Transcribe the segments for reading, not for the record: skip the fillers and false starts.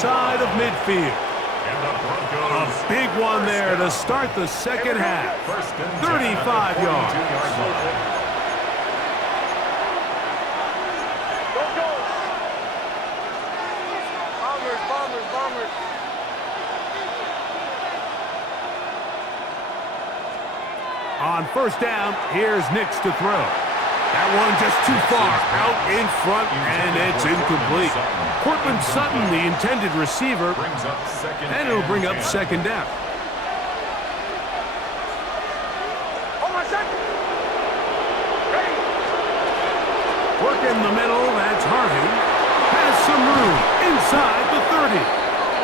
side of midfield. A big one there to start the second half. 35 yards. On first down, here's Nix to throw. That one just too far out in front, and it's incomplete. Cortland Sutton, the intended receiver, and it'll bring up second down. Work in the middle, that's Harvey. Has some room inside the 30.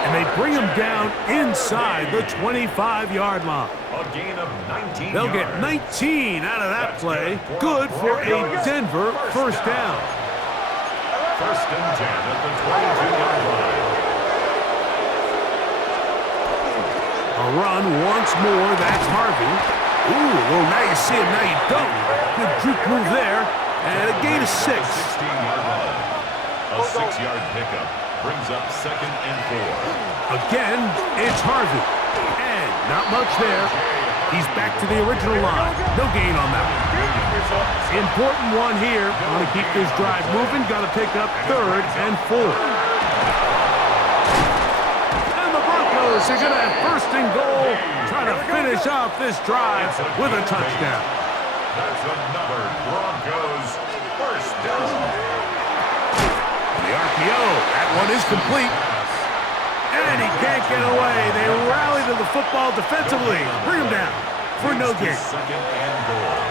And they bring him down inside the 25-yard line. A gain of 19 They'll get 19 out of that play. Good for a Denver first down. First and 10 at the 22-yard line. A run once more, that's Harvey. Ooh, well, now you see it, now you don't. Good juke move there, and a gain of 6. 16-yard line. A 6-yard pickup brings up second and 4. Again, it's Harvey. And not much there. He's back to the original line. No gain on that one. Important one here. Want to keep this drive moving. Got to pick up third and 4. And the Broncos are going to have first and goal. Trying to finish off this drive with a touchdown. That's another Broncos first down. The RPO. That one is complete. And he can't get away. They rally to the football defensively. Bring him down for no gain. Second and goal.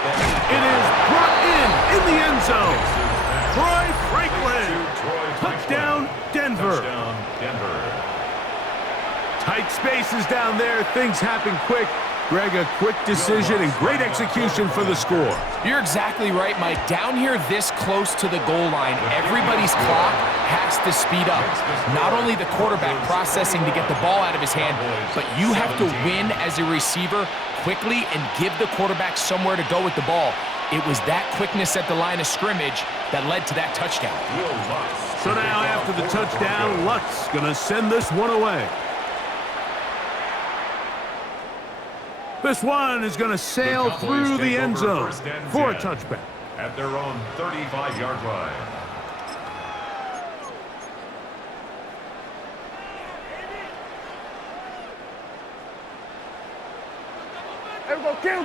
It is brought in the end zone. Troy Franklin. Touchdown, Denver. Touchdown, Denver. Tight spaces down there. Things happen quick. Greg, a quick decision and great execution for the score. You're exactly right, Mike. Down here this close to the goal line, everybody's clock has to speed up. Not only the quarterback processing to get the ball out of his hand, but you have to win as a receiver quickly and give the quarterback somewhere to go with the ball. It was that quickness at the line of scrimmage that led to that touchdown. So now after the touchdown, Lutz going to send this one away. This one is going to sail through the end zone for a touchback. At their own 35-yard line.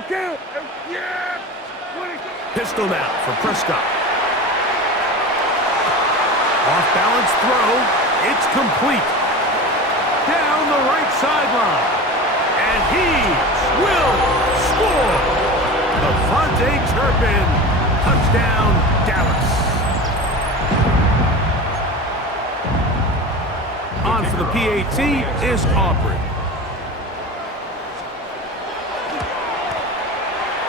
Kill. Yeah! Pistol now for Prescott. Off-balance throw. It's complete. Down the right sideline. And he will score. Devontae Turpin. Touchdown, Dallas. On for the PAT is Aubrey.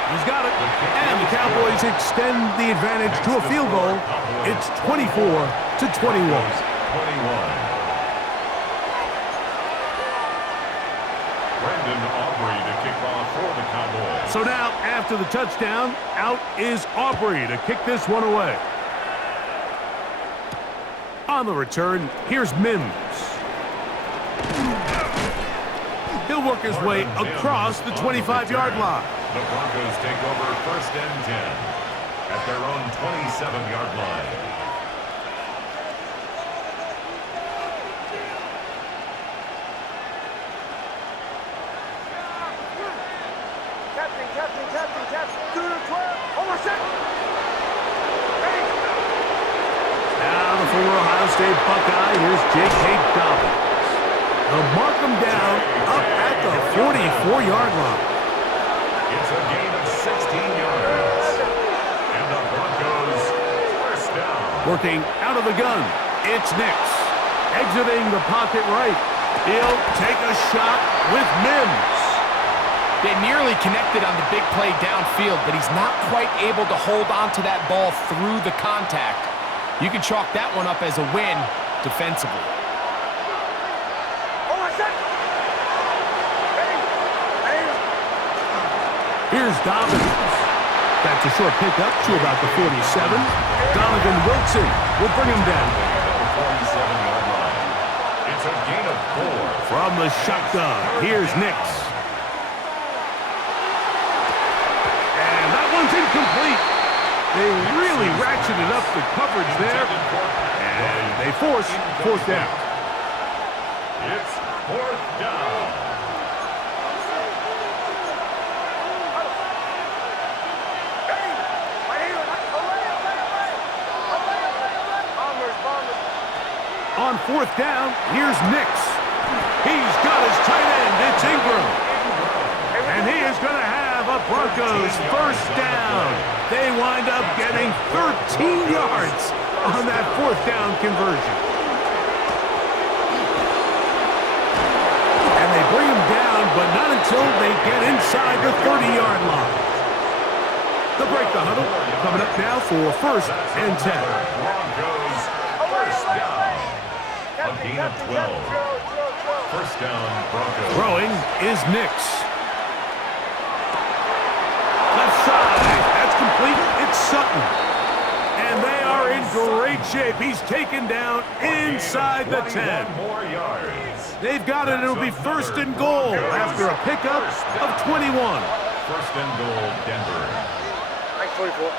He's got it. And the Cowboys extend the advantage to a field goal. It's 24-21. So now, after the touchdown, out is Aubrey to kick this one away. On the return, here's Mims. He'll work his way across the 25-yard line. The Broncos take over first and 10 at their own 27-yard line. Now the former Ohio State Buckeye, here's J.K. Dobbins. They'll mark him down up at the 44-yard line. It's a gain of 16 yards. And the Broncos first down. Working out of the gun, it's Nix. Exiting the pocket right. He'll take a shot with Mims. They nearly connected on the big play downfield, but he's not quite able to hold on to that ball through the contact. You can chalk that one up as a win defensively. Here's Dobbins. That's a short pickup to about the 47. Donovan Wilson will bring him down. 47-yard line. from the shotgun. Here's Nix. And that one's incomplete. They really ratcheted up the coverage there. And they force fourth down. It's fourth down. On fourth down, here's Nix. He's got his tight end. It's Ingram. And he is going to have a Broncos first down. They wind up getting 13 yards on that fourth down conversion. And they bring him down, but not until they get inside the 30-yard line. They'll break the huddle. Coming up now for first and 10. Broncos first down. A gain of 12. First down, Broncos. Throwing is Nix. Left side. That's complete. It's Sutton. And they are in great shape. He's taken down inside the 10. More yards. They've got it. It'll be first and goal after a pickup of 21. First and goal, Denver. 24.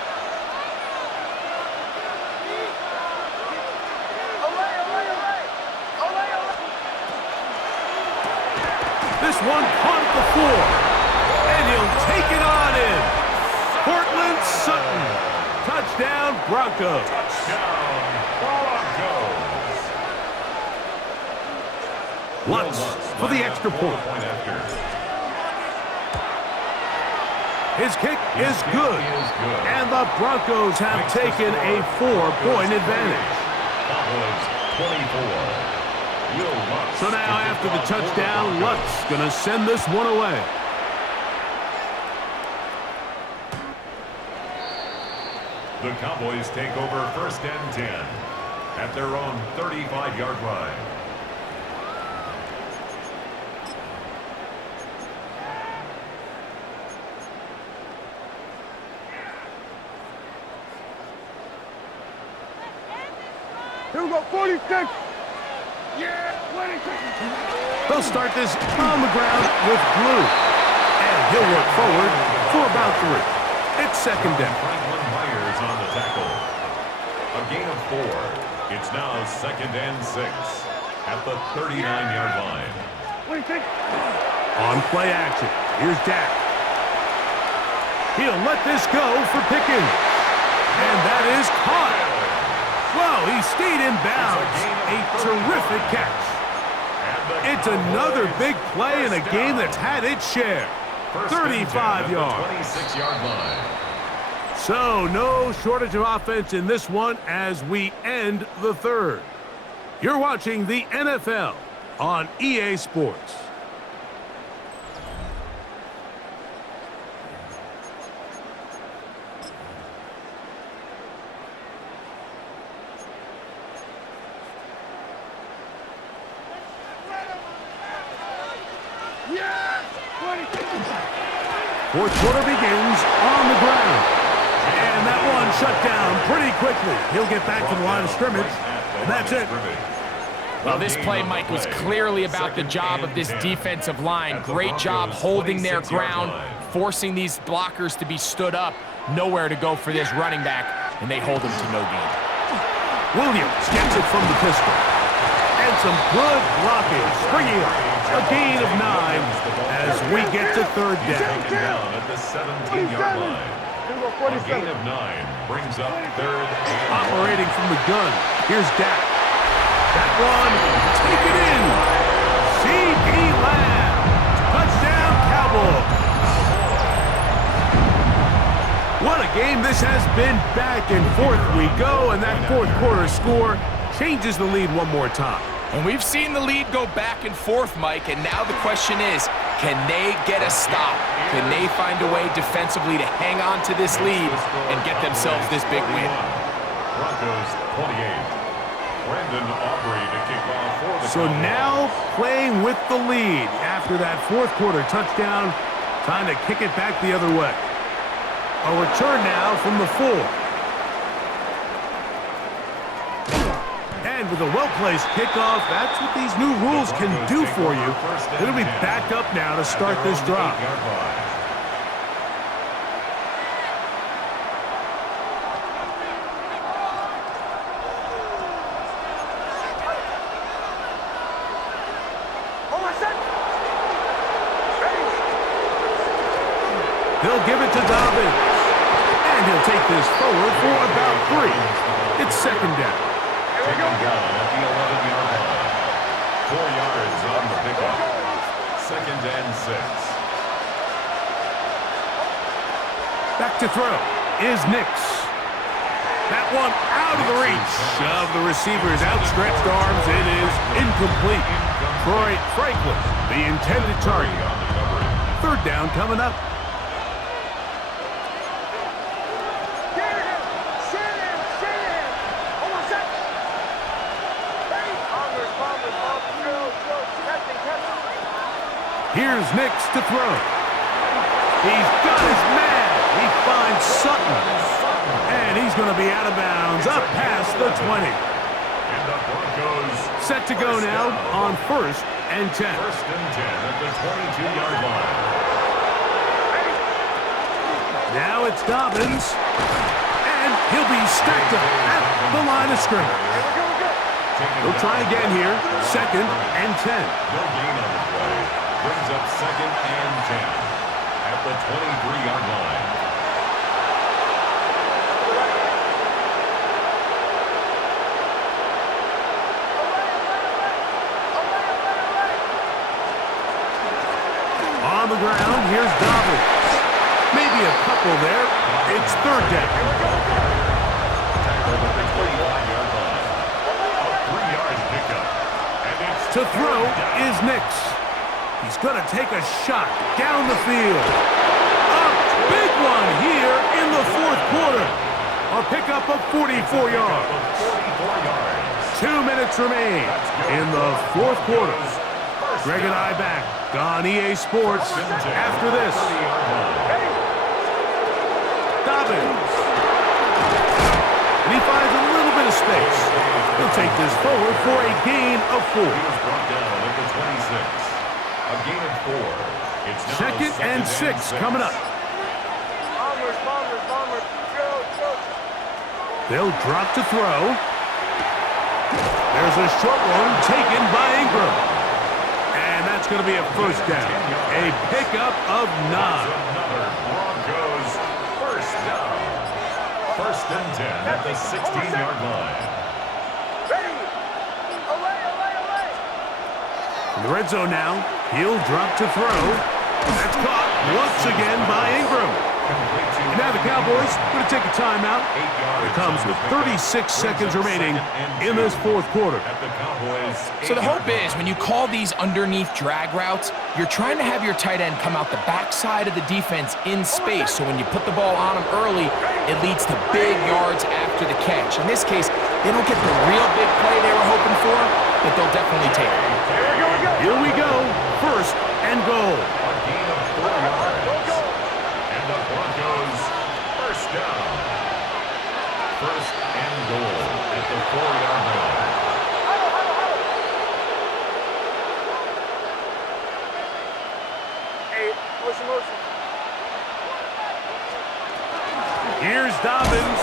This one caught at the floor. And he'll take it on in. Cortland Sutton. Touchdown, Broncos. Touchdown, Broncos. Lutz for the extra point. His kick is good. And the Broncos have taken a 4-point advantage. Cowboys 24. So now after the touchdown, Lutz going to send this one away. The Cowboys take over first and 10 at their own 35-yard line. Here we go, 46. Yeah, 26. They'll start this on the ground with Blue. And he'll work forward for about 3. It's second down. Franklin Myers on the tackle. A gain of 4. It's now second and 6 at the 39-yard line. What do you think? On play action, here's Dak. He'll let this go for Pickens. And that is caught. Well, he stayed in bounds. A terrific catch. It's another big play in a game that's had its share. 35 yards. 26-yard line. So no shortage of offense in this one as we end the third. You're watching the NFL on EA Sports. Fourth quarter begins on the ground. And that one shut down pretty quickly. He'll get back to the line of scrimmage, and that's it. Well, this play, Mike, was clearly about the job of this defensive line. Great job holding their ground, forcing these blockers to be stood up. Nowhere to go for this running back, and they hold him to no gain. Williams gets it from the pistol. And some good blocking, springing up. A gain of 9 as we get to third down. Down at the 17-yard line. A gain of 9 brings up third and Operating from the gun, here's Dak. That one, take it in. C.D. Lamb. Touchdown, Cowboys. What a game this has been. Back and forth we go, and that fourth quarter score changes the lead one more time. And we've seen the lead go back and forth, Mike, and now the question is, can they get a stop? Can they find a way defensively to hang on to this lead and get themselves this big win? Broncos 28. Brandon Aubrey to kick off for the So Cowboys. now playing with the lead after that fourth quarter touchdown, trying to kick it back the other way. A return now from the 4. And And with a well-placed kickoff, that's what these new rules can do for you. It'll be backed up now to start this drive. He'll give it to Dobbins. And he'll take this forward for about 3. It's second down. Taken down at the 11-yard line. 4 yards on the pickup. Second and 6. Back to throw is Nix. That one out of the reach of the receiver's outstretched arms. It is incomplete. Troy Franklin, the intended target. Third down coming up. Here's Nix to throw. He's got his man. He finds Sutton. And he's going to be out of bounds up past the 20. And the Broncos set to go now on 1st and 10. 1st and 10 at the 22-yard line. Now it's Dobbins. And he'll be stacked up at the line of scrimmage. He'll try again here. 2nd and 10. No gain on the play. Brings up 2nd and 10 at the 23-yard line. On the ground, here's Dobbins. Maybe a couple there. It's 3rd down. Tackled at the 25-yard line. A 3-yard pickup. And it's to throw is Nix. He's going to take a shot down the field. A big one here in the 4th quarter. A pickup of 44 yards. 2 minutes remain in the 4th quarter. Greg and I back on EA Sports after this. Dobbins. And he finds a little bit of space. He'll take this forward for a gain of 4. He was brought down at the 26. A gain of 4. It's now 2nd and 6 coming up. Bombers. They'll drop to throw. There's a short one taken by Ingram. And that's going to be a 1st down. A pickup of 9. Another Broncos 1st down. 1st and 10 at the 16-yard line. In the red zone now, he'll drop to throw. That's caught once again by Ingram. And now the Cowboys going to take a timeout. It comes with 36 seconds remaining in this 4th quarter. So the hope is when you call these underneath drag routes, you're trying to have your tight end come out the backside of the defense in space. So when you put the ball on him early, it leads to big yards after the catch. In this case, they don't get the real big play they were hoping for, but they'll definitely take it. Here we go. 1st and goal. A gain of 4 yards. And the Broncos 1st down. 1st and goal at the 4-yard line. Here's Dobbins.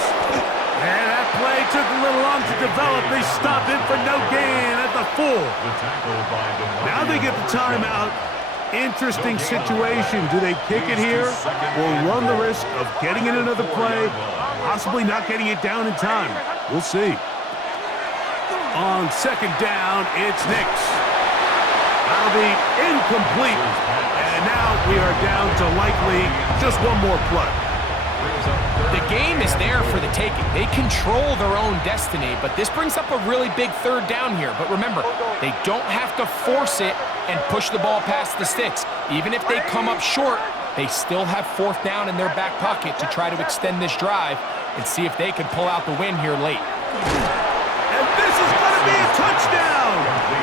And that play took a little long to develop. They stopped it for no gain at the 4. The tackle by DeMarcus. Now they get the timeout. Interesting situation. Do they kick it here or run the risk of getting in another play, possibly not getting it down in time? We'll see. On 2nd down, it's Nix. That'll be incomplete. And now we are down to likely just one more play. The game is there for the taking. They control their own destiny, but this brings up a really big 3rd down here. But remember, they don't have to force it and push the ball past the sticks. Even if they come up short, they still have 4th down in their back pocket to try to extend this drive and see if they can pull out the win here late. And this is going to be a touchdown!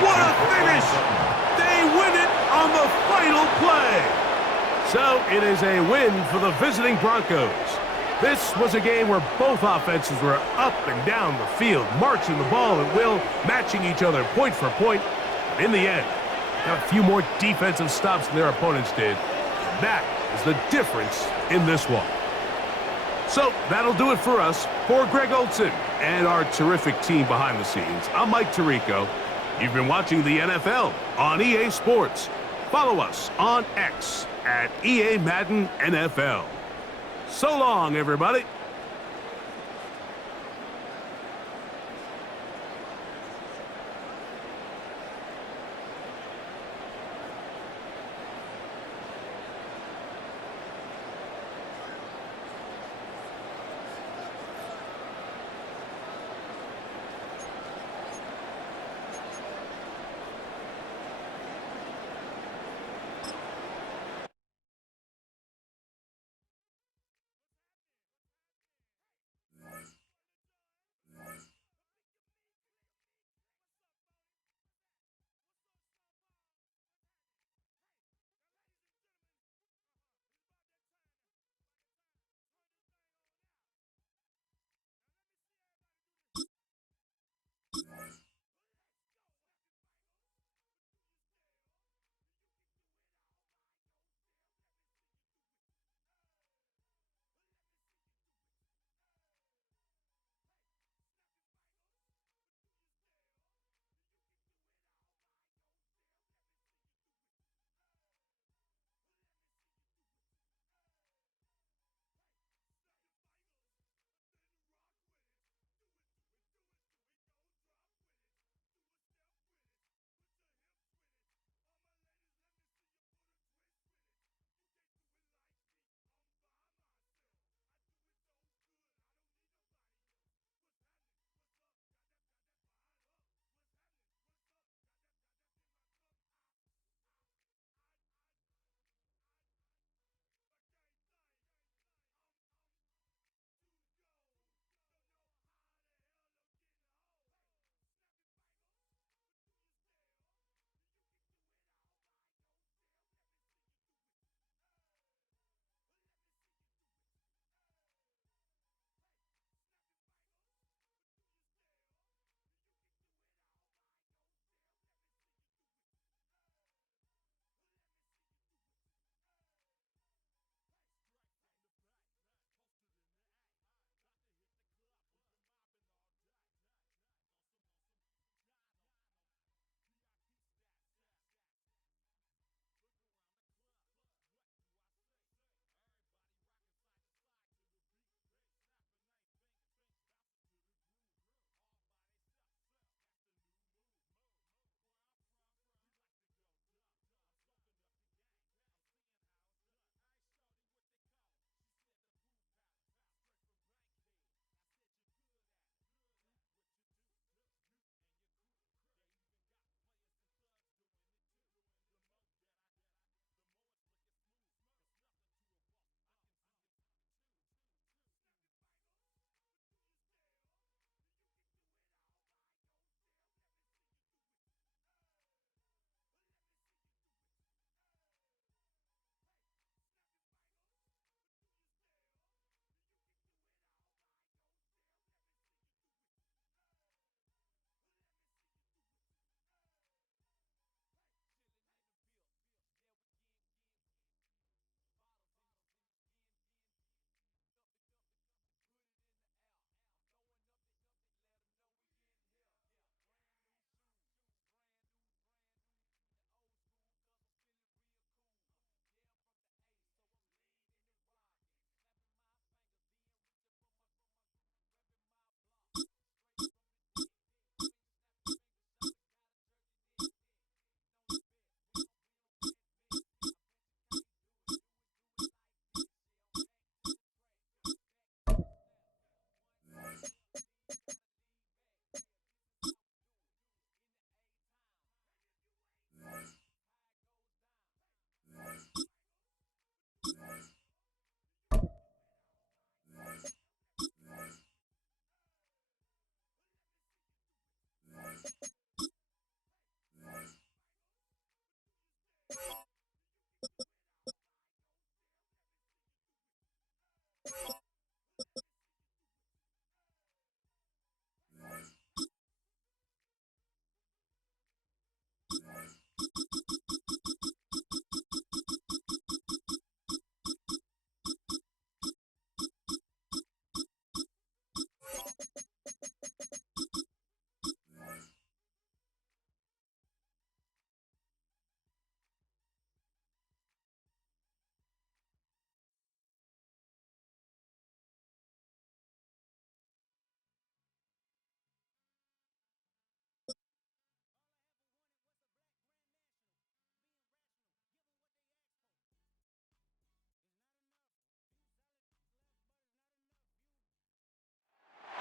What a finish! They win it on the final play! So it is a win for the visiting Broncos. This was a game where both offenses were up and down the field, marching the ball at will, matching each other point for point. But in the end, got a few more defensive stops than their opponents did. That is the difference in this one. So that'll do it for us. For Greg Olson and our terrific team behind the scenes, I'm Mike Tirico. You've been watching the NFL on EA Sports. Follow us on X at EA Madden NFL. So long, everybody.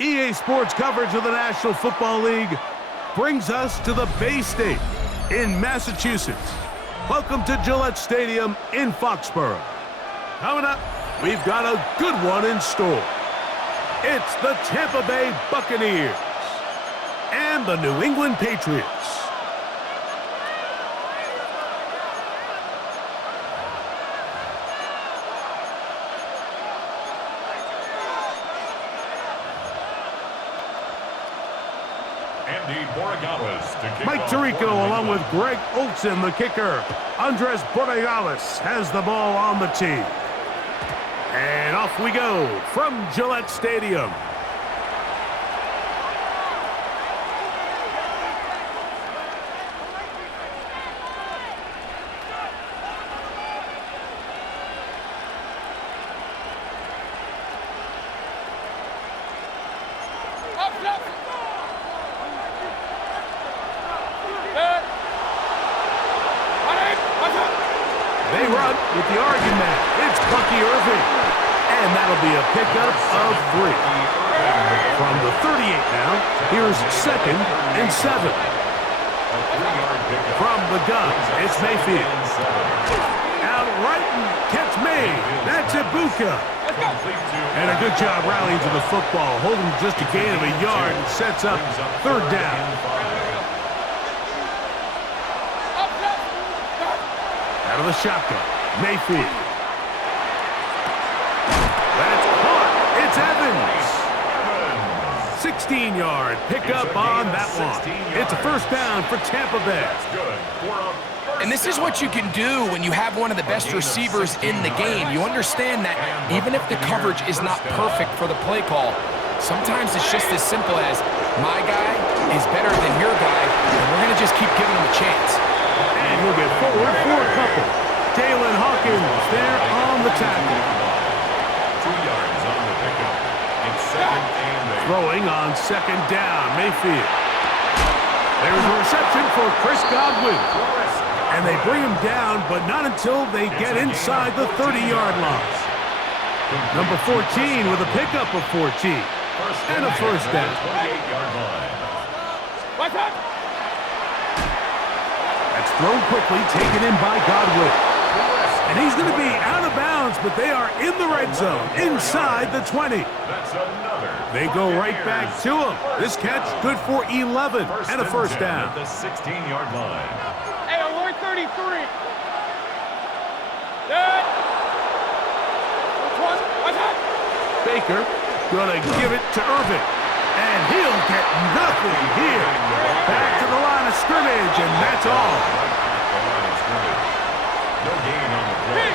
EA Sports coverage of the National Football League brings us to the Bay State in Massachusetts. Welcome to Gillette Stadium in Foxborough. Coming up, we've got a good one in store. It's the Tampa Bay Buccaneers and the New England Patriots. Mike Tirico along with Greg Olsen, the kicker. Andres Borregales has the ball on the tee. And off we go from Gillette Stadium. They run with the argument. It's Bucky Irving. And that'll be a pickup of 3. From the 38 now, here's 2nd and 7. From the gun, it's Mayfield. Out right and catch made. That's Ibuka. And a good job rallying to the football, holding just a gain of a yard and sets up 3rd down. Out of the shotgun, Mayfield. That's caught. It's Evans. 16-yard pickup on that one. It's a 1st down for Tampa Bay. And this is what you can do when you have one of the best receivers in the game. You understand that even if the coverage is not perfect for the play call, sometimes it's just as simple as my guy is better than your guy, and we're going to just keep giving him a chance. And he'll get forward for a couple. Jalen Hawkins there on the tackle. 2 yards on the pickup. It's 2nd and 8. Throwing on 2nd down, Mayfield. There's a reception for Chris Godwin. And they bring him down, but not until they get inside the 30-yard line. Number 14 with a pickup of 14. And a 1st down. 28-yard line. That's thrown quickly, taken in by Godwin. And he's going to be out of bounds, but they are in the red zone, inside the 20. That's another. They go right back to him. This catch good for 11 and a 1st down. At the 16-yard line. Hey, alert 33. Baker gonna give it to Irving. And he'll get nothing here. Back to the line of scrimmage, and that's all. No gain on the play.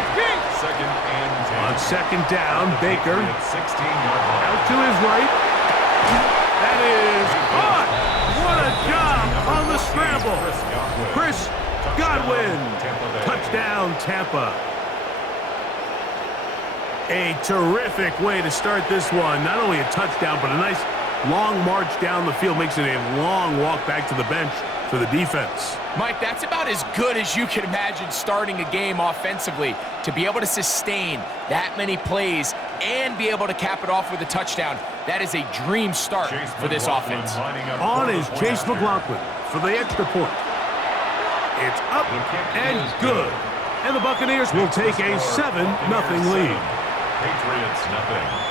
2nd and 10. On 2nd down, Baker At 16-yard line. out to his right. That is caught. What a job on the scramble. Chris Godwin. Touchdown, Tampa. A terrific way to start this one. Not only a touchdown, but a nice long march down the field. Makes it a long walk back to the bench for the defense. Mike, that's about as good as you can imagine starting a game offensively. To be able to sustain that many plays and be able to cap it off with a touchdown, that is a dream start for this offense. On is Chase McLaughlin for the extra point. It's up and good. And the Buccaneers will take a 7-0 lead. Patriots nothing.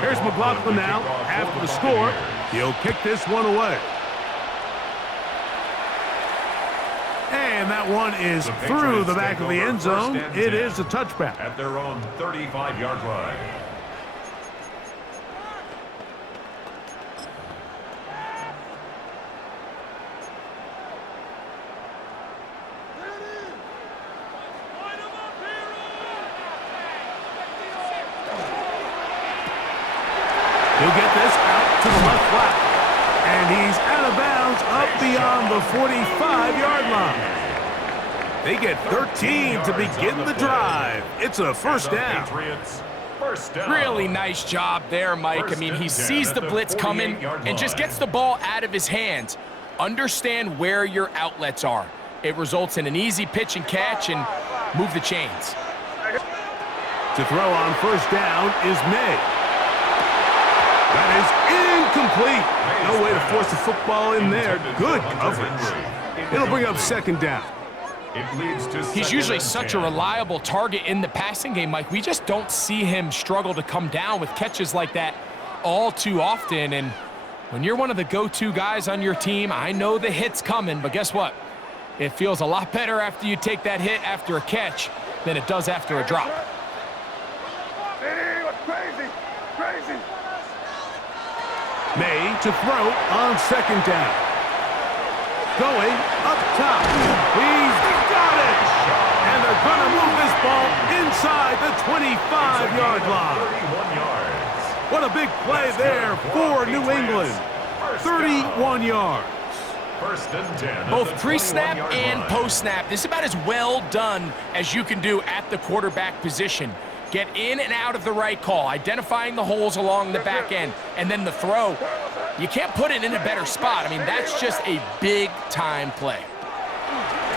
Here's McLaughlin now. After the score, he'll kick this one away. And that one is through the back of the end zone. It is a touchback. At their own 35-yard line. He'll get this out to the left flat. And he's out of bounds up beyond the 45-yard line. They get 13 to begin the drive. It's a 1st down. First down. Really nice job there, Mike. I mean, he sees the blitz coming and just gets the ball out of his hands. Understand where your outlets are. It results in an easy pitch and catch and move the chains. To throw on first down is May. That is incomplete. No way to force the football in there. Good coverage. It'll bring up second down. It leads to He's usually such a reliable target in the passing game, Mike. We just don't see him struggle to come down with catches like that all too often. And when you're one of the go-to guys on your team, I know the hit's coming, but guess what? It feels a lot better after you take that hit after a catch than it does after a drop. Crazy, crazy. May to throw on second down. Going up top. He's got it! And they're going to move this ball inside the 25-yard line. 31 yards. What a big play there for New England. 31 yards. First and 10. Both pre-snap and post-snap. This is about as well done as you can do at the quarterback position. Get in and out of the right call, identifying the holes along the back end, and then the throw. You can't put it in a better spot. I mean, that's just a big-time play.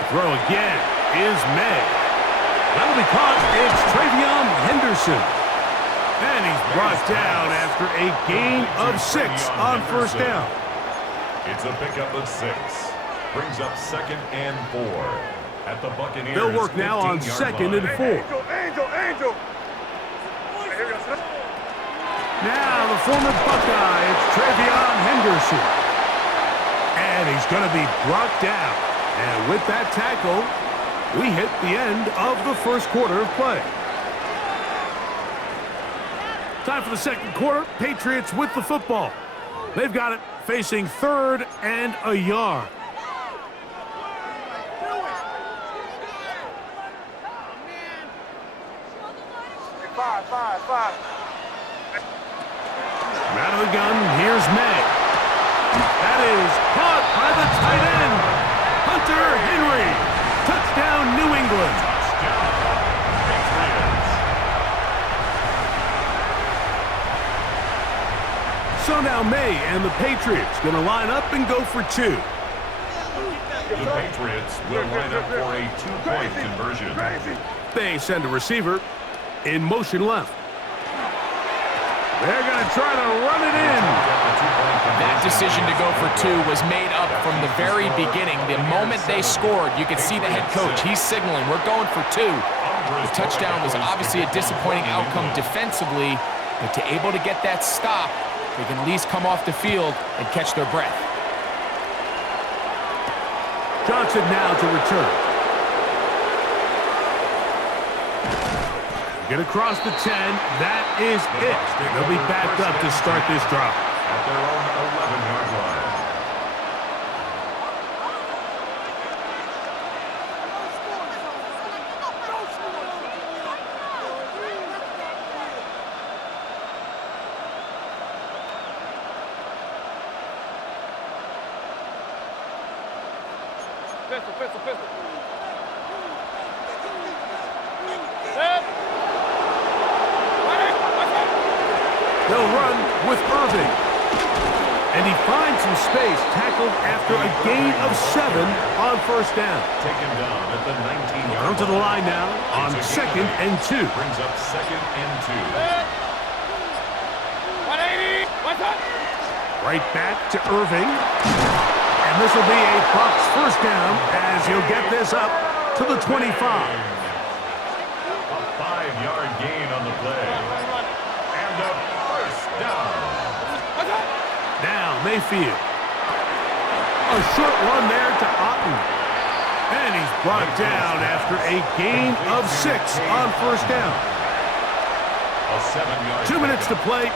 Throw again is May. That'll be caught. It's Travion Henderson. And he's brought down after a gain of 6 on first down. It's a pickup of 6. Brings up second and 4. At the Buccaneers. They'll work now on second and 4. Angel. Now the former Buckeye, it's Travion Henderson. And he's going to be brought down. And with that tackle, we hit the end of the first quarter of play. Time for the second quarter. Patriots with the football. They've got it facing third and a yard. Five. Out of the gun, here's May. That is caught by the tight end, Hunter Henry. Touchdown, New England. So now May and the Patriots going to line up and go for 2. The Patriots will line up for a 2-point conversion. They send a receiver in motion left. They're going to try to run it in. That decision to go for 2 was made up from the very beginning. The moment they scored, you could see the head coach. He's signaling, we're going for 2. The touchdown was obviously a disappointing outcome defensively, but to able to get that stop, they can at least come off the field and catch their breath. Johnson now to return. Get across the 10. That is it. They'll be backed up to start this drive. At their own 11-yard line. Pistol. They'll run with Irving. And he finds some space, tackled after a gain of 7 on first down. Taken down at the 19-yard line. Down to the line now on second and 2. Brings up second and 2. 180. What's up? Right back to Irving. And this will be a Bucs first down as he'll get this up to the 25. A 5-yard gain on the play. And a first down. Now Mayfield. A short one there to Otten. And he's brought down after a gain of 6 on first down. A 7-yard 2 minutes to play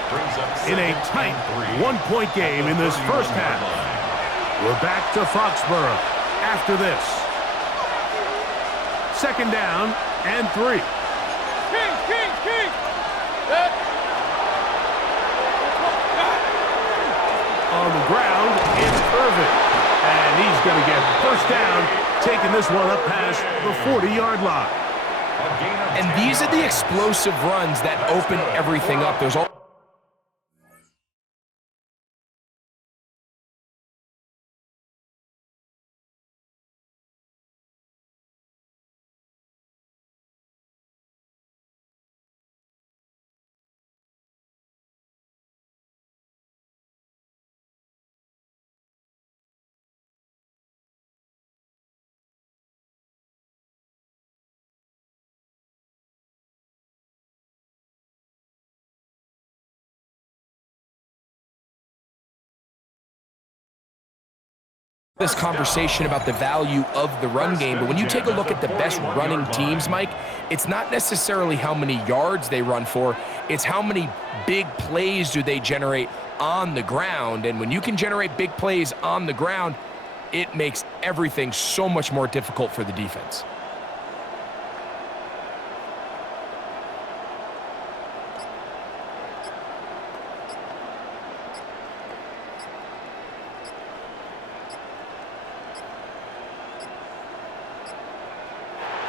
in a tight 1-point game in this first half. We're back to Foxborough after this. Second down and 3. King. On the ground, it's Irving. And he's going to get first down, taking this one up past the 40-yard line. And these are the explosive runs that open everything up. There's all this conversation about the value of the run game, but when you take a look at the best running teams, Mike, it's not necessarily how many yards they run for, it's how many big plays do they generate on the ground. And when you can generate big plays on the ground, it makes everything so much more difficult for the defense.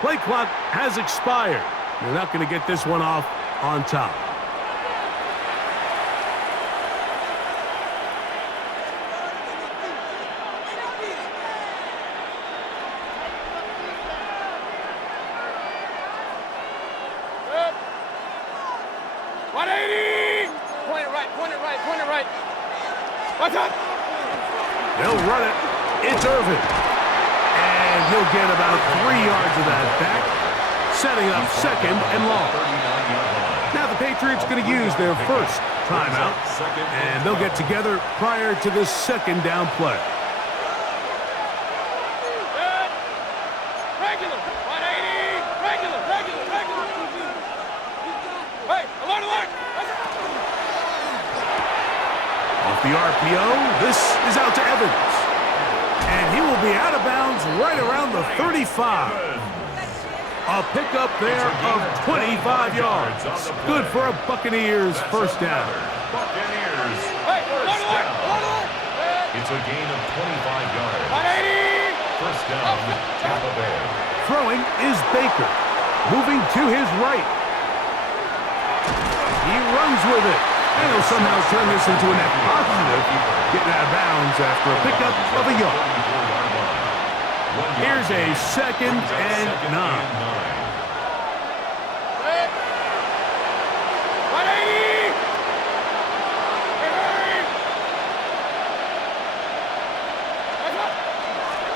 Play clock has expired. They're not going to get this one off on top. They'll run it. It's Irvin. And he'll get about 3 yards of that back, setting up second and long. Now the Patriots going to use their first timeout, and they'll get together prior to this second down play. Off the RPO, this is out to Evans. And he will be out of bounds right around the 35. A pickup there of 25 yards. Good for a Buccaneers first down. Buccaneers first down. It's a gain of 25 yards. First down, Tampa Bay. Throwing is Baker. Moving to his right. He runs with it. And he'll somehow turn this into a net positive, getting out of bounds after a pickup of a yard. Here's a second and 9.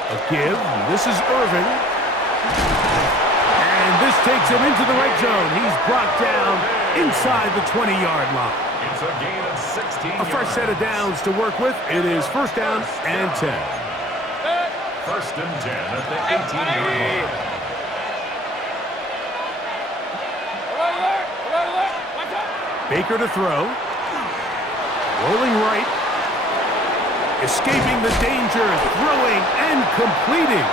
A give. This is Irvin. And this takes him into the red zone. He's brought down inside the 20-yard line. It's a gain of 16 yards. A fresh set of downs to work with. It is first down and 10. First and 10 at the 18-yard line. Baker to throw. Rolling right. Escaping the danger. Throwing and completing.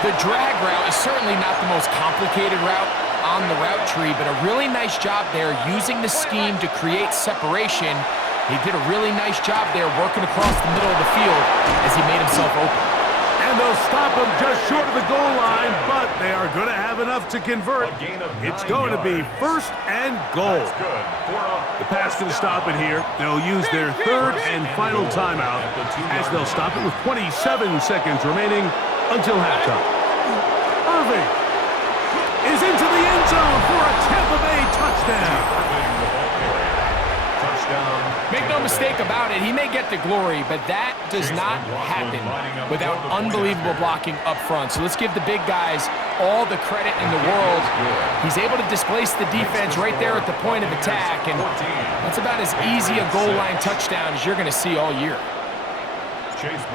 The drag route is certainly not the most complicated route on the route tree, but a really nice job there using the scheme to create separation. He did a really nice job there working across the middle of the field as he made himself open. And they'll stop him just short of the goal line, but they are going to have enough to convert. It's going to be first and goal. The pass going to stop it here. They'll use their third and final timeout as they'll stop it with 27 seconds remaining until halftime. Irving is into the end zone for a Tampa Bay touchdown. Make no mistake about it, he may get the glory, but that does not happen without unbelievable blocking up front. So let's give the big guys all the credit in the world. He's able to displace the defense right there at the point of attack, and that's about as easy a goal line touchdown as you're going to see all year.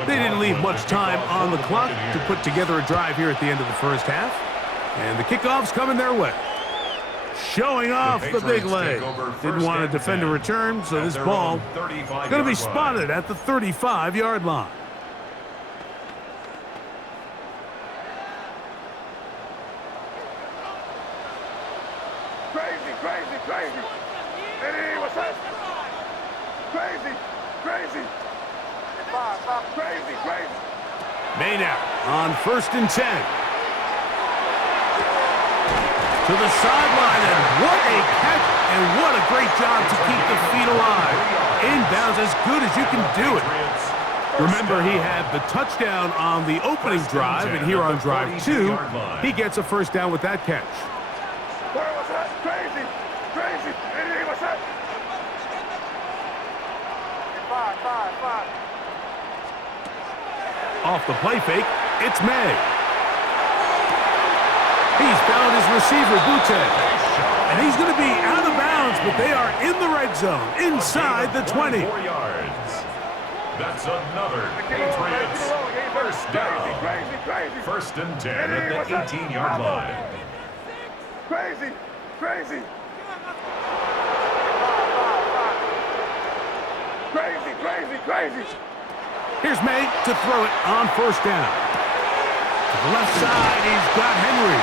They didn't leave much time on the clock to put together a drive here at the end of the first half. And the kickoff's coming their way. Showing off the big leg. Didn't want to defend a return, so this ball going to be spotted at the 35-yard line. Crazy, crazy, crazy. Hey, what's up? Crazy, crazy. Crazy, crazy. May now on first and 10. To the sideline, and what a catch, and what a great job to keep the feet alive. Inbounds as good as you can do it. Remember, he had the touchdown on the opening drive, and here on drive 2, he gets a first down with that catch. Where was that? Crazy! Crazy! Anything was that? Five. Off the play fake, it's May. He's found his receiver, Butte. And he's going to be out of bounds, but they are in the red zone, inside the 20. 4 yards. That's another Patriots first down. Crazy! First and 10 at the 18-yard line. Crazy! Crazy! Here's May to throw it on first down. To the left side, he's got Henry.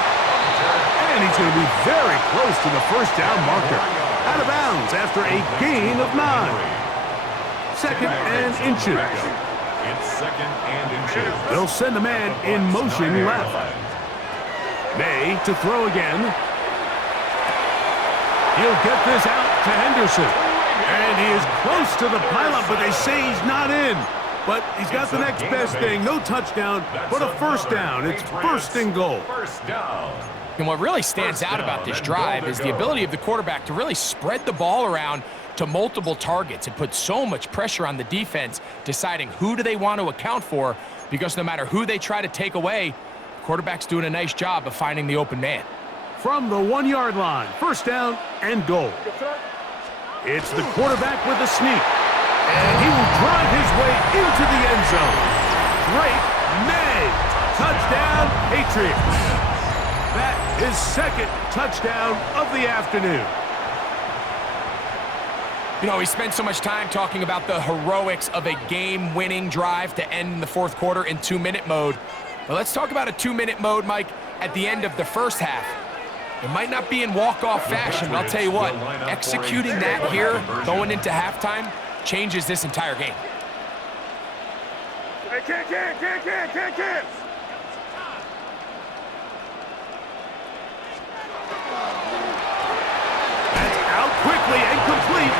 And he's going to be very close to the first down marker. Out of bounds after a gain of 9. Second and inches. It's second and inches. They'll send a man in motion left. May to throw again. He'll get this out to Henderson. And he is close to the pileup, but they say he's not in. But he's got the next best thing. No touchdown, but a first down. It's first and goal. First down. And what really stands out about this drive is the ability of the quarterback to really spread the ball around to multiple targets and put so much pressure on the defense, deciding who do they want to account for, because no matter who they try to take away, the quarterback's doing a nice job of finding the open man. From the 1-yard line, first down and goal. It's the quarterback with a sneak. And he will drive his way into the end zone. Drake May. Touchdown, Patriots. That is second touchdown of the afternoon. You know, we spent so much time talking about the heroics of a game-winning drive to end the fourth quarter in 2-minute mode. But let's talk about a 2-minute mode, Mike, at the end of the first half. It might not be in walk-off fashion, but I'll tell you what, executing that here, going into halftime, changes this entire game. Hey, can. That's out quickly and complete.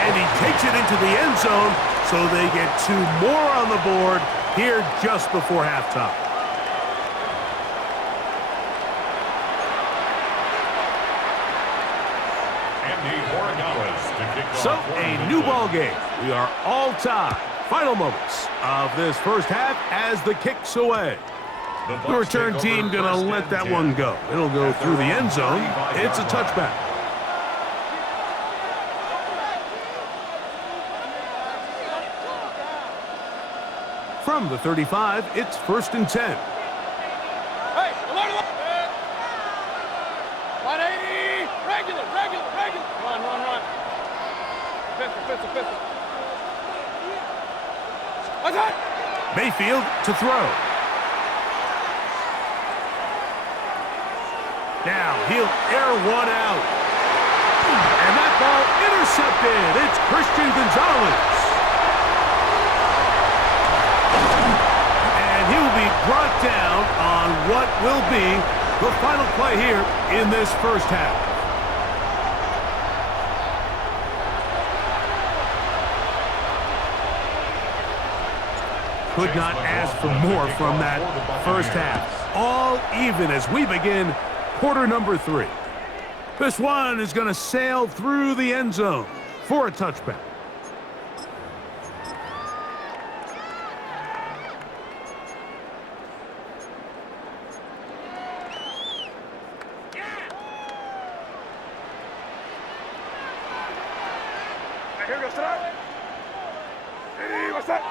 And he takes it into the end zone, so they get 2 more on the board here just before halftime. So, a new ball game. We are all tied. Final moments of this first half as the kick's away. The return team going to let that one go. It'll go through the end zone. It's a touchback. From the 35, it's first and 10. Hey, 180! Regular! Run. Pistol. What's that? Mayfield to throw. Now he'll air one out. And that ball intercepted. It's Christian Gonzalez. And he will be brought down on what will be the final play here in this first half. Could not ask for more from that first half. All even as we begin quarter number 3. This one is going to sail through the end zone for a touchback. Here goes tonight. Hey, what's that?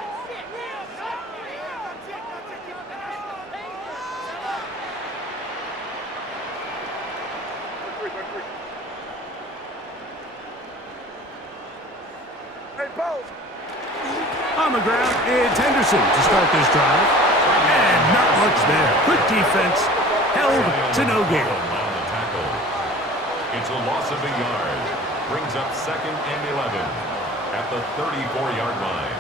On the ground, it's Henderson to start this drive. And not much there. Good defense. Held to no gain. It's a loss of a yard. Brings up second and 11 at the 34-yard line.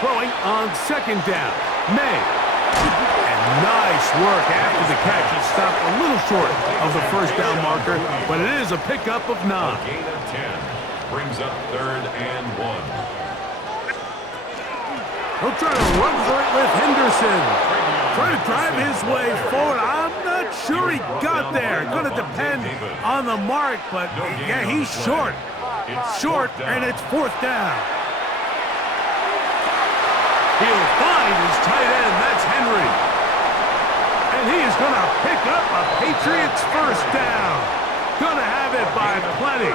Throwing on second down. May. And Nice work after the catch. It stopped a little short of the first down marker, but it is a pickup of 9. A gain of 10 brings up 3rd and 1. He'll try to run for it with Henderson. Trying to drive his way forward. I'm not sure he got there. Going to depend on the mark, but yeah, he's short. Short, and it's 4th down. He'll find his tight end. That's Henry. And he is going to pick up a Patriots first down. Going to have it by plenty.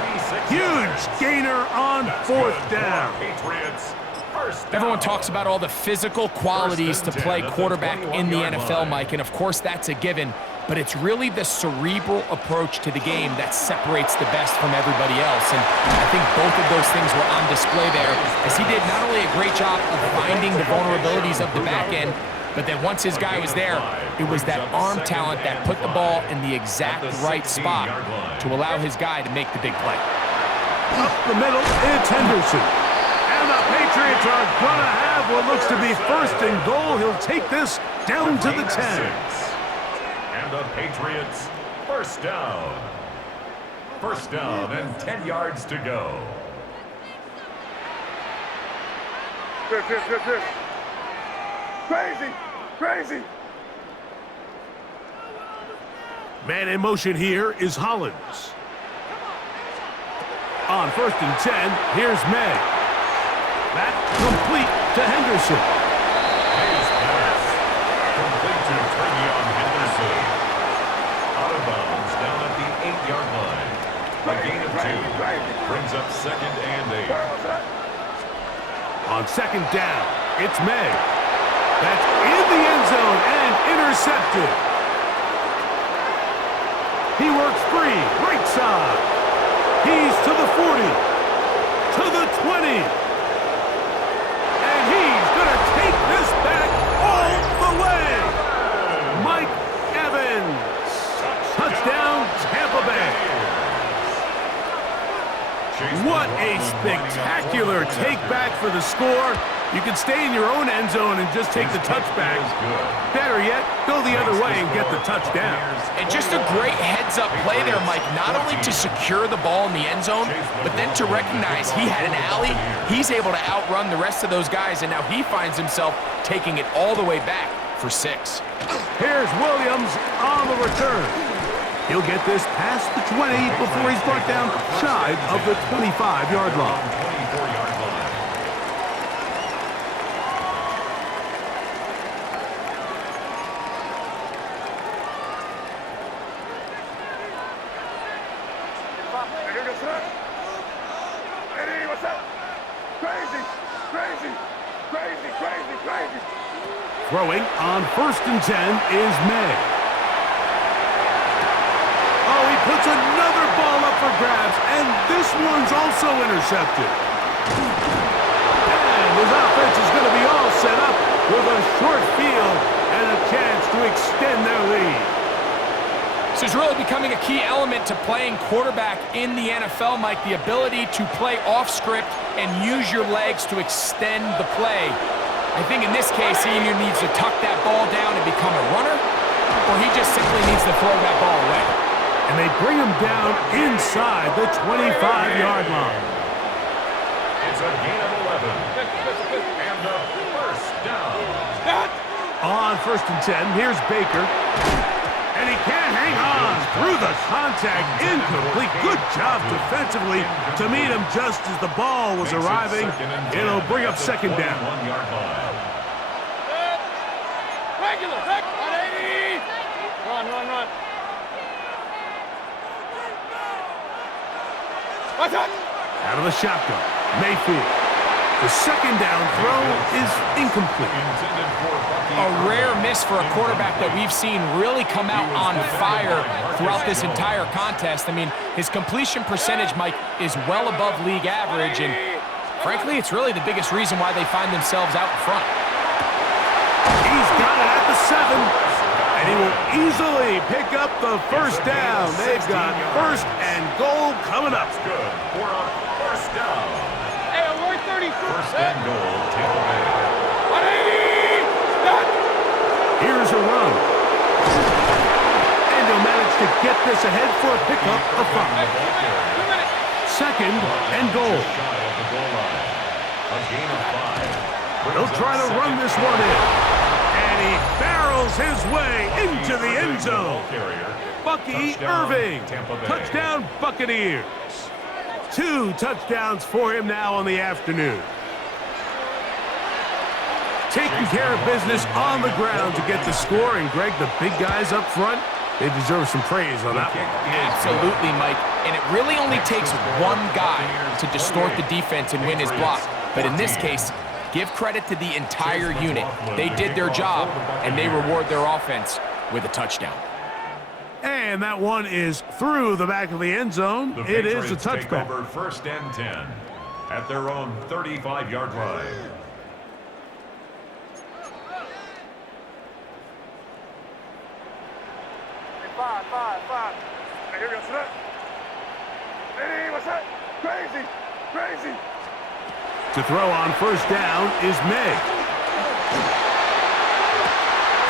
Huge gainer on 4th down. Everyone talks about all the physical qualities to play quarterback in the NFL, Mike, and of course that's a given, but it's really the cerebral approach to the game that separates the best from everybody else, and I think both of those things were on display there, as he did not only a great job of finding the vulnerabilities of the back end, but then once his guy was there, it was that arm talent that put the ball in the exact right spot to allow his guy to make the big play. Up the middle, it's Henderson. And the Patriots are going to have what looks to be 1st and goal. He'll take this down to the 10. And the Patriots, 1st down. 1st down and 10 yards to go. Good. Crazy. Man in motion here is Hollins. On 1st and 10, here's May. That complete to Henderson. May's pass complete to Travion Henderson. Out of bounds down at the 8-yard line. A gain of 2 brings up 2nd and 8. On 2nd down, it's May. That's in the end zone and intercepted. He works free, right side. He's to the 40, to the 20. And he's going to take this back all the way. Mike Evans. Touchdown, Tampa Bay. What a spectacular take back for the score. You can stay in your own end zone and just take the touchback. Better yet, go the other way and get the touchdown. And just a great heads-up play there, Mike, not only to secure the ball in the end zone, but then to recognize he had an alley. He's able to outrun the rest of those guys, and now he finds himself taking it all the way back for 6. Here's Williams on the return. He'll get this past the 20 before he's brought down shy of the 25-yard line. 24-yard line. Eddie, what's up? Crazy. Throwing on 1st and 10 is May. Oh, he puts another ball up for grabs, and this one's also intercepted. And his offense is going to be all set up with a short field and a chance to extend their lead. This is really becoming a key element to playing quarterback in the NFL, Mike, the ability to play off script and use your legs to extend the play. I think in this case, he either needs to tuck that ball down and become a runner, or he just simply needs to throw that ball away. And they bring him down inside the 25-yard line. It's a gain of 11. And the 1st down. On 1st and 10, here's Baker. And he can't hang on through the contact. Incomplete. Good job defensively to meet him just as the ball was arriving. It'll bring up 2nd down. 1-yard line. Regular. 180. Run. Out of the shotgun, Mayfield. The 2nd down throw is incomplete. A rare miss for a quarterback that we've seen really come out on fire throughout this entire contest. I mean, his completion percentage, Mike, is well above league average, and frankly, it's really the biggest reason why they find themselves out in front. He's got it at the 7, and he will easily pick up the 1st down. They've got 1st and goal coming up. Good for a 1st down. Hey, we're 34. 1st and goal, Tampa Bay. 180. Here's a run. get this ahead for a pickup of 5. Second and goal. Shy of the goal line. A gain of 5. They'll try to run this one in. And he barrels his way into the end zone. Bucky Irving. Touchdown Buccaneers. 2 touchdowns for him now on the afternoon. Taking care of business on the ground to get the score. And Greg, the big guys up front, they deserve some praise on that one. Absolutely, Mike. And it really only takes one guy to distort the defense and win his block. But in this case, give credit to the entire unit. They did their job, and they reward their offense with a touchdown. And that one is through the back of the end zone. It is a touchback. Over 1st and 10 at their own 35-yard line. Five. Hey, here we go, set. Hey, what's that? Crazy. To throw on 1st down is May.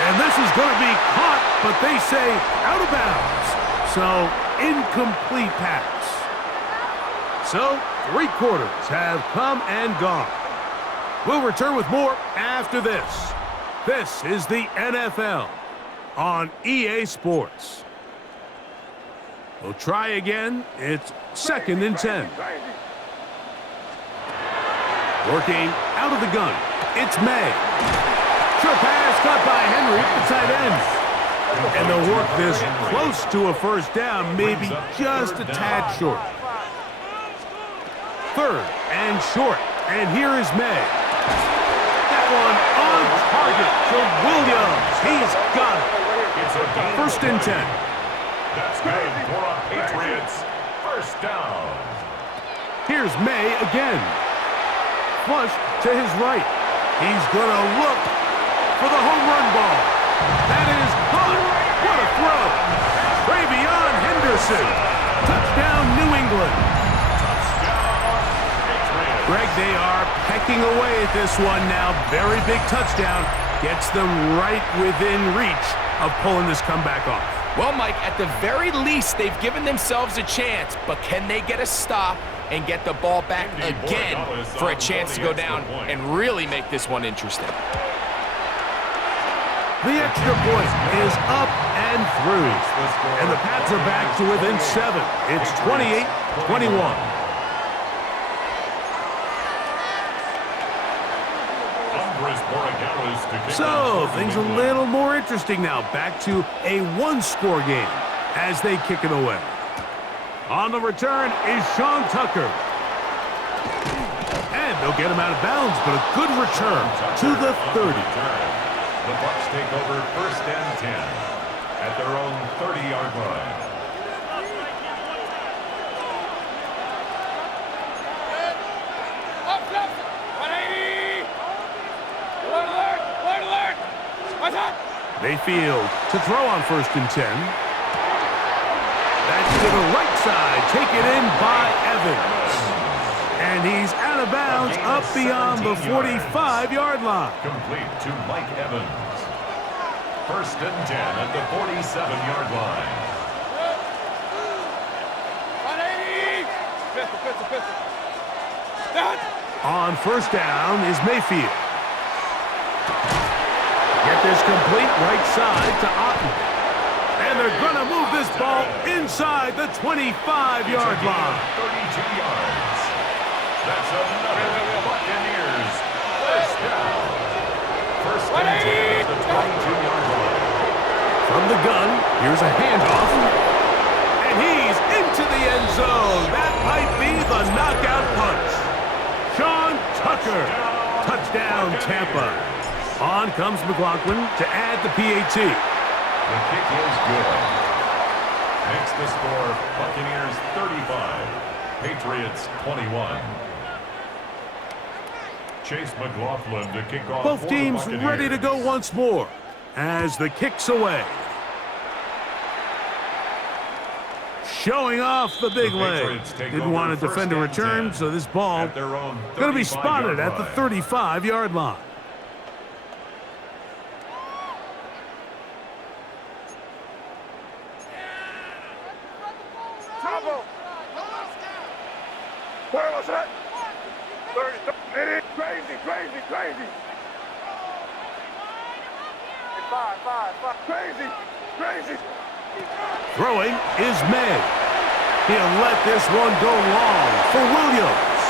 And this is going to be caught, but they say out of bounds. So, incomplete pass. So, 3 quarters have come and gone. We'll return with more after this. This is the NFL on EA Sports. We'll try again. It's 2nd and 10. Working out of the gun. It's May. Short pass caught by Henry, the tight end. And they'll work this close to a 1st down, maybe just a tad short. 3rd and short. And here is May. That one on target to Williams. He's got it. 1st and 10. That's good for a Patriots 1st down. Here's May again. Flush to his right. He's going to look for the home run ball. That is caught. What a throw. Travion Henderson. Touchdown, New England. Greg, they are pecking away at this one now. Very big touchdown. Gets them right within reach of pulling this comeback off. Well, Mike, at the very least, they've given themselves a chance, but can they get a stop and get the ball back again for a chance to go down and really make this one interesting? The extra point is up and through, and the Pats are back to within 7. It's 28-21. So, things a little more interesting now. Back to a 1-score game as they kick it away. On the return is Sean Tucker. And they'll get him out of bounds, but a good return to the 30. The Bucs take over 1st and 10 at their own 30-yard line. Mayfield to throw on 1st and 10. That's to the right side, taken in by Evans. And he's out of bounds up beyond the 45-yard line. Complete to Mike Evans. 1st and 10 at the 47-yard line. On 1st down is Mayfield. Get this complete right side to Otten. And they're going to move this ball inside the 25-yard line. 32 yards. That's another Buccaneers 1st down. 1st and 10 at the 22-yard line. From the gun, here's a handoff. And he's into the end zone. That might be the knockout punch. Sean Tucker. Touchdown, Tampa. On comes McLaughlin to add the PAT. The kick is good. Makes the score Buccaneers 35, Patriots 21. Chase McLaughlin to kick off. Both teams ready to go once more as the kick's away. Showing off the big leg. Didn't want to defend a return, so this ball going to be spotted at the 35-yard line. Where was that? 30. Crazy, crazy, crazy. 5. Crazy, crazy. Throwing is made. He'll let this one go long for Williams.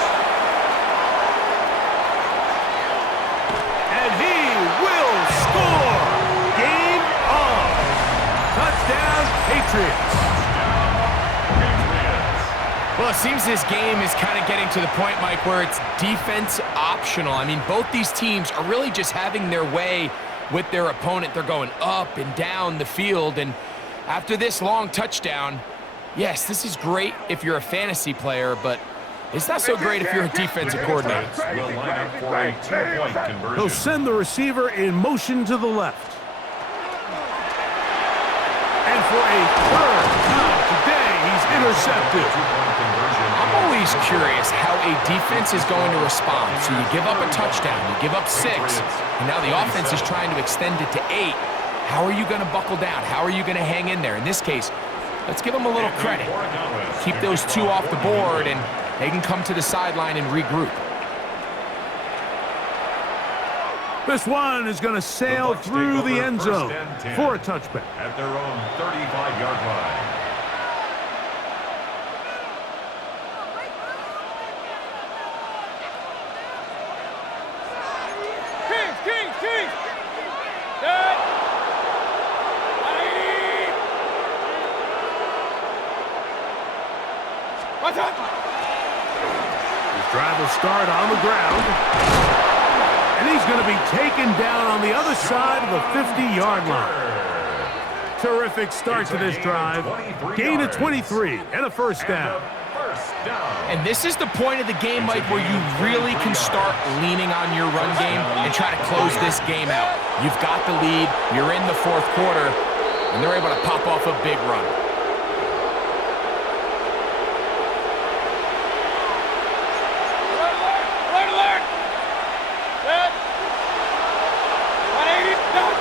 And he will score. Game on. Touchdown, Patriots. Well, it seems this game is kind of getting to the point, Mike, where it's defense optional. I mean, both these teams are really just having their way with their opponent. They're going up and down the field, and after this long touchdown, yes, this is great if you're a fantasy player, but it's not so great if you're a defensive coordinator. Will line up for a 2-point conversion. He'll send the receiver in motion to the left. And for a third time today, he's intercepted. I'm always curious how a defense is going to respond. So you give up a touchdown, you give up 6, and now the offense is trying to extend it to 8. How are you going to buckle down? How are you going to hang in there? In this case, let's give them a little credit. Keep those 2 off the board, and they can come to the sideline and regroup. This one is going to sail through the end zone for a touchback. At their own 35-yard line. Kings. Dead. What's up? His drive will start on the ground. And he's going to be taken down on the other side of the 50-yard line. Terrific start to this drive. Gain of 23 and a first down. And this is the point of the game, Mike, where you really can start leaning on your run game and try to close this game out. You've got the lead, you're in the 4th quarter, and they're able to pop off a big run. Alert! Dead. 180. Done.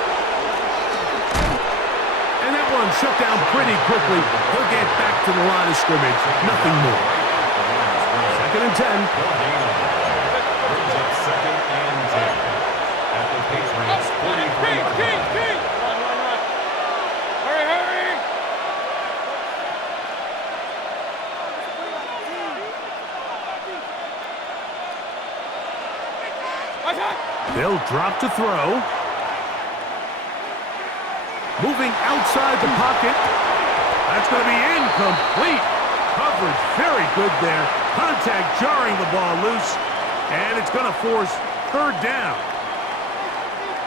And that one shut down pretty quickly. He'll get back to the line of scrimmage. Nothing more. 2nd and 10. Brings up 2nd and 10. At the Patriots 43. King. Run. Hurry. What's up? They'll drop to throw. Moving outside the pocket. That's going to be incomplete. Coverage very good there. Contact jarring the ball loose. And it's going to force 3rd down.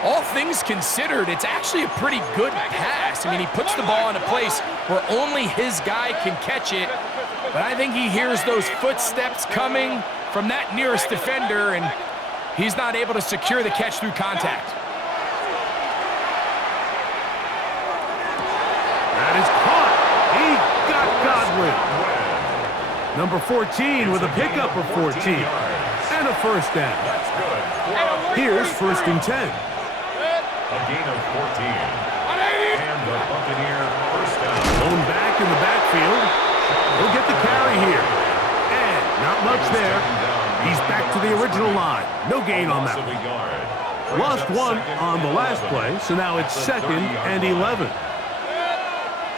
All things considered, it's actually a pretty good pass. I mean, he puts the ball in a place where only his guy can catch it. But I think he hears those footsteps coming from that nearest defender, and he's not able to secure the catch through contact. That is caught. He got Godwin. Number 14 with a pickup of 14. And a first down. That's good. Here's 1st and 10. A gain of 14. And the Buccaneer first down. Going back in the backfield. He'll get the carry here. And not much there. He's back to the original line. No gain on that one. Lost 1 on the last play, so now it's 2nd and 11.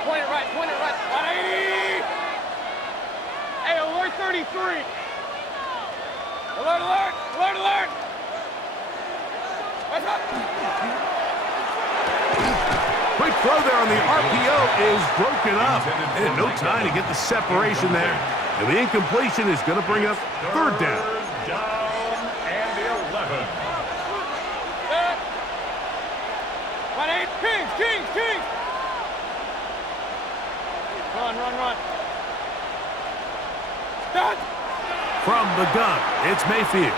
Point it right. 180. Hey, alert 33. Alert. What's up? Quick throw there on the RPO is broken up. And no time to get the separation there. And the incompletion is going to bring up 3rd down. Down and 11. 1-8. Kings. Run. Done. From the gun, it's Mayfield.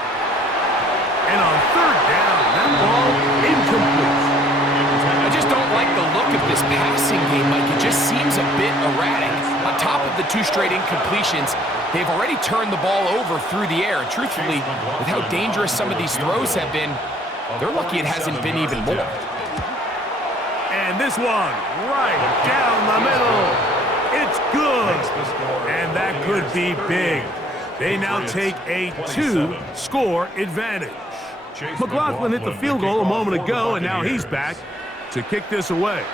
And on 3rd down, that ball incomplete. I just don't like the look of this passing game, Mike. It just seems a bit erratic. On top of the 2 straight incompletions, they've already turned the ball over through the air. And truthfully, with how dangerous some of these throws have been, they're lucky it hasn't been even more. And this one, right down the middle. It's good. And that could be big. They now take a 2-score advantage. McLaughlin hit the field goal a moment ago, and now he's back to kick this away.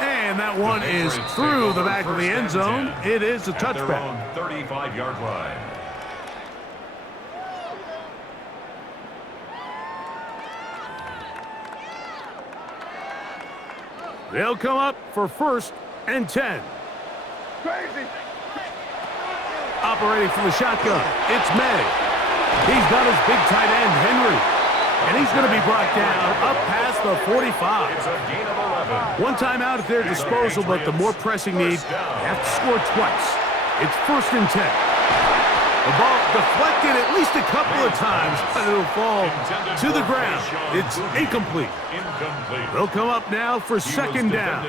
And that one is through the back of the end zone. It is a touchback. 35-yard line. They'll come up for 1st and 10. Crazy. Operating from the shotgun, it's May. He's got his big tight end, Henry. And he's going to be brought down up past the 45. It's a gain of 11. One timeout at their disposal, but the more pressing need, they have to score twice. It's 1st and 10. The ball deflected at least a couple of times, but it'll fall to the ground. It's incomplete. They'll come up now for 2nd down.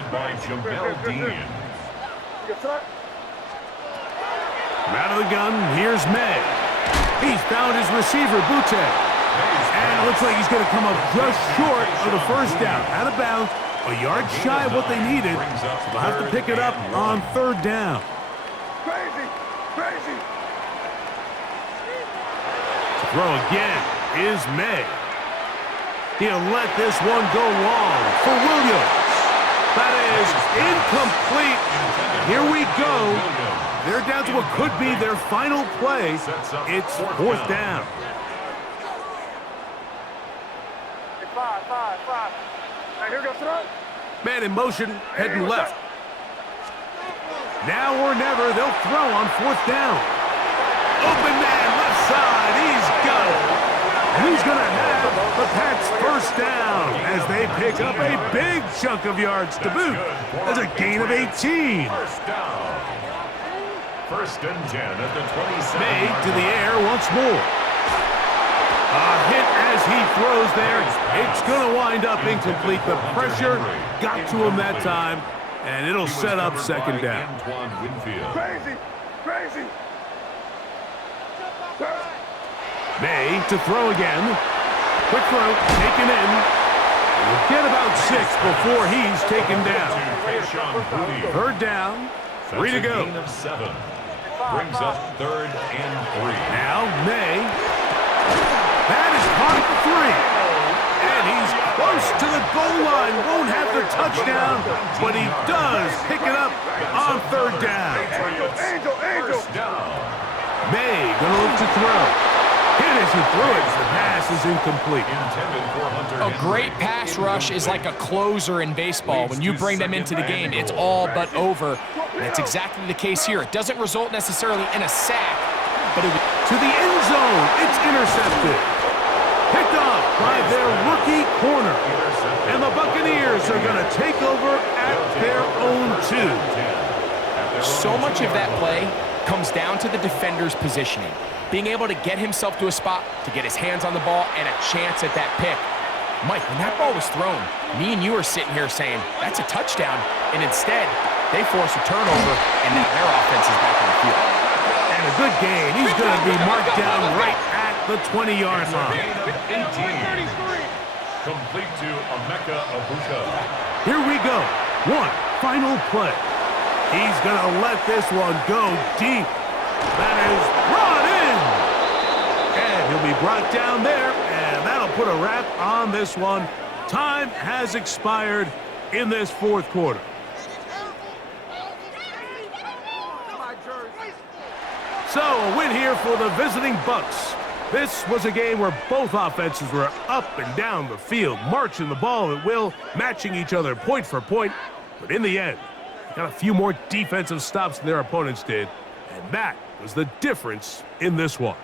Out of the gun, here's May. He's found his receiver, Butte. And it looks like he's going to come up just short of the 1st down. Out of bounds, a yard shy of what they needed. So they'll have to pick it up on 3rd down. Crazy. Crazy. To throw again is May. He'll let this one go long for Williams. That is incomplete. Here we go. They're down to what could be their final play. It's 4th down. Five. Right, here goes throw. Man in motion, heading left. Now or never, they'll throw on 4th down. Open man, left side, he's got it. And he's going to have the Pats 1st down as they pick up a big chunk of yards to boot. That's a gain of 18. 1st down. 1st and 10 at the 27. May to the air once more. A hit as he throws there. It's going to wind up incomplete. The pressure got to him that time, and it'll set up 2nd down. Crazy. Crazy. May to throw again. Quick throw, taken in. We'll get about 6 before he's taken down. 3rd down, 3 to go. Of 7. Brings up 3rd and 3. Now May. That is caught at 3. And he's close to the goal line. Won't have the touchdown, but he does pick it up on 3rd down. Angel. 1st down. May gonna look to throw. Hit as he threw it. The pass is incomplete. A great pass rush is like a closer in baseball. When you bring them into the game, it's all but over. And that's exactly the case here. It doesn't result necessarily in a sack, but it to the end zone. It's intercepted. Picked off by their rookie corner. And the Buccaneers are going to take over at their own 2. So much of that play comes down to the defender's positioning. Being able to get himself to a spot, to get his hands on the ball, and a chance at that pick. Mike, when that ball was thrown, me and you are sitting here saying, that's a touchdown. And instead, they force a turnover, and now their offense is back on the field. And a good gain. He's going to be marked down right at the 20-yard line. 18. Complete to Emeka Abuka. Here we go. One final play. He's going to let this one go deep. That is brought in. And he'll be brought down there, and that'll put a wrap on this one. Time has expired in this 4th quarter. So, a win here for the visiting Bucs. This was a game where both offenses were up and down the field, marching the ball at will, matching each other point for point. But in the end, they got a few more defensive stops than their opponents did, and that was the difference in this one.